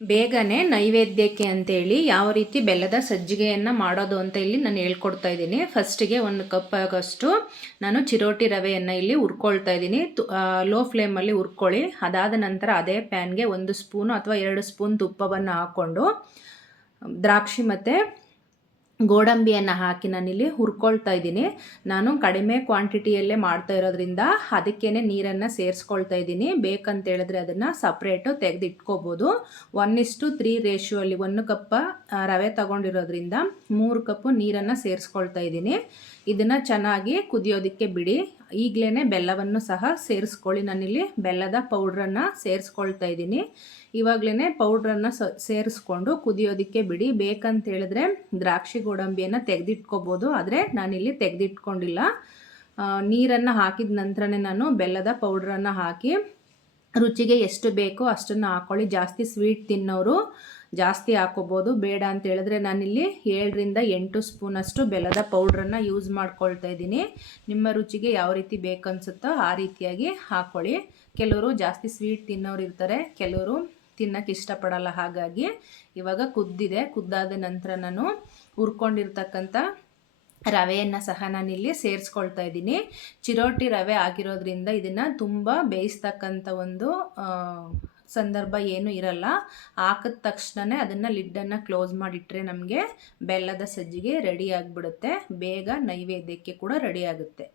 ಬೇಗನೆ ನೈವೇದ್ಯಕ್ಕೆ ಅಂತೇಳಿ ಯಾವ ರೀತಿ ಬೆಲ್ಲದ ಸಜ್ಜಿಗೆಯನ್ನು ಮಾಡೋದು ಅಂತ ಇಲ್ಲಿ ನಾನು ಹೇಳ್ಕೊಡ್ತಾ ಇದ್ದೀನಿ. ಫಸ್ಟಿಗೆ ಒಂದು ಕಪ್ ಆಗೋಷ್ಟು ನಾನು ಚಿರೋಟಿ ರವೆಯನ್ನು ಇಲ್ಲಿ ಹುರ್ಕೊಳ್ತಾ ಇದ್ದೀನಿ. ಲೋ ಫ್ಲೇಮಲ್ಲಿ ಹುರ್ಕೊಳ್ಳಿ. ಅದಾದ ನಂತರ ಅದೇ ಪ್ಯಾನ್ಗೆ ಒಂದು ಸ್ಪೂನು ಅಥವಾ ಎರಡು ಸ್ಪೂನ್ ತುಪ್ಪವನ್ನು ಹಾಕ್ಕೊಂಡು ದ್ರಾಕ್ಷಿ ಮತ್ತು ಗೋಡಂಬಿಯನ್ನು ಹಾಕಿ ನಾನಿಲ್ಲಿ ಹುರ್ಕೊಳ್ತಾ ಇದ್ದೀನಿ. ನಾನು ಕಡಿಮೆ ಕ್ವಾಂಟಿಟಿಯಲ್ಲೇ ಮಾಡ್ತಾ ಇರೋದ್ರಿಂದ ಅದಕ್ಕೇ ನೀರನ್ನು ಸೇರಿಸ್ಕೊಳ್ತಾ ಇದ್ದೀನಿ. ಬೇಕಂತೇಳಿದ್ರೆ ಅದನ್ನು separate ತೆಗೆದಿಟ್ಕೋಬೋದು. One is to three ratio ಅಲ್ಲಿ ಒಂದು ಕಪ್ಪ ರವೆ ತಗೊಂಡಿರೋದ್ರಿಂದ ಮೂರು ಕಪ್ಪು ನೀರನ್ನು ಸೇರಿಸ್ಕೊಳ್ತಾ ಇದ್ದೀನಿ. ಇದನ್ನು ಚೆನ್ನಾಗಿ ಕುದಿಯೋದಕ್ಕೆ ಬಿಡಿ. ಈಗಲೇ ಬೆಲ್ಲವನ್ನು ಸಹ ಸೇರಿಸ್ಕೊಳ್ಳಿ. ನಾನಿಲ್ಲಿ ಬೆಲ್ಲದ ಪೌಡ್ರನ್ನು ಸೇರಿಸ್ಕೊಳ್ತಾ ಇದ್ದೀನಿ. ಇವಾಗಲೇ ಪೌಡ್ರನ್ನು ಸೇರಿಸ್ಕೊಂಡು ಕುದಿಯೋದಕ್ಕೆ ಬಿಡಿ. ಬೇಕಂತೇಳಿದ್ರೆ ದ್ರಾಕ್ಷಿ ಗೋಡಂಬಿಯನ್ನು ತೆಗೆದಿಟ್ಕೋಬೋದು, ಆದರೆ ನಾನಿಲ್ಲಿ ತೆಗೆದಿಟ್ಕೊಂಡಿಲ್ಲ. ನೀರನ್ನು ಹಾಕಿದ ನಂತರನೇ ನಾನು ಬೆಲ್ಲದ ಪೌಡ್ರನ್ನು ಹಾಕಿ ರುಚಿಗೆ ಎಷ್ಟು ಬೇಕೋ ಅಷ್ಟನ್ನು ಹಾಕ್ಕೊಳ್ಳಿ ಜಾಸ್ತಿ ಸ್ವೀಟ್ ತಿನ್ನೋರು ಜಾಸ್ತಿ ಹಾಕೋಬೋದು. ಬೇಡ ಅಂತ ಹೇಳಿದ್ರೆ ನಾನಿಲ್ಲಿ ಏಳರಿಂದ ಎಂಟು ಸ್ಪೂನಷ್ಟು ಬೆಲ್ಲದ ಪೌಡ್ರನ್ನು ಯೂಸ್ ಮಾಡ್ಕೊಳ್ತಾ ಇದ್ದೀನಿ. ನಿಮ್ಮ ರುಚಿಗೆ ಯಾವ ರೀತಿ ಬೇಕನ್ಸುತ್ತೋ ಆ ರೀತಿಯಾಗಿ ಹಾಕ್ಕೊಳ್ಳಿ ಕೆಲವರು ಜಾಸ್ತಿ ಸ್ವೀಟ್ ತಿನ್ನೋರು ಇರ್ತಾರೆ, ಕೆಲವರು ತಿನ್ನೋಕ್ಕೆ ಇಷ್ಟಪಡಲ್ಲ ಹಾಗಾಗಿ ಇವಾಗ ಕುದ್ದಿದೆ. ಕುದ್ದಾದ ನಂತರ ನಾನು ಹುರ್ಕೊಂಡಿರ್ತಕ್ಕಂಥ ರವೆಯನ್ನು ಸಹ ನಾನಿಲ್ಲಿ ಸೇರಿಸ್ಕೊಳ್ತಾ ಇದ್ದೀನಿ. ಚಿರೋಟಿ ರವೆ ಆಗಿರೋದ್ರಿಂದ ಇದನ್ನು ತುಂಬ ಬೇಯಿಸ್ತಕ್ಕಂಥ ಒಂದು ಸಂದರ್ಭ ಏನೂ ಇರಲ್ಲ. ಹಾಕಿದ ತಕ್ಷಣವೇ ಅದನ್ನು ಲಿಡ್ಡನ್ನು ಕ್ಲೋಸ್ ಮಾಡಿಟ್ರೆ ನಮಗೆ ಬೆಲ್ಲದ ಸಜ್ಜಿಗೆ ರೆಡಿ ಆಗಿಬಿಡುತ್ತೆ. ಬೇಗ ನೈವೇದ್ಯಕ್ಕೆ ಕೂಡ ರೆಡಿ ಆಗುತ್ತೆ.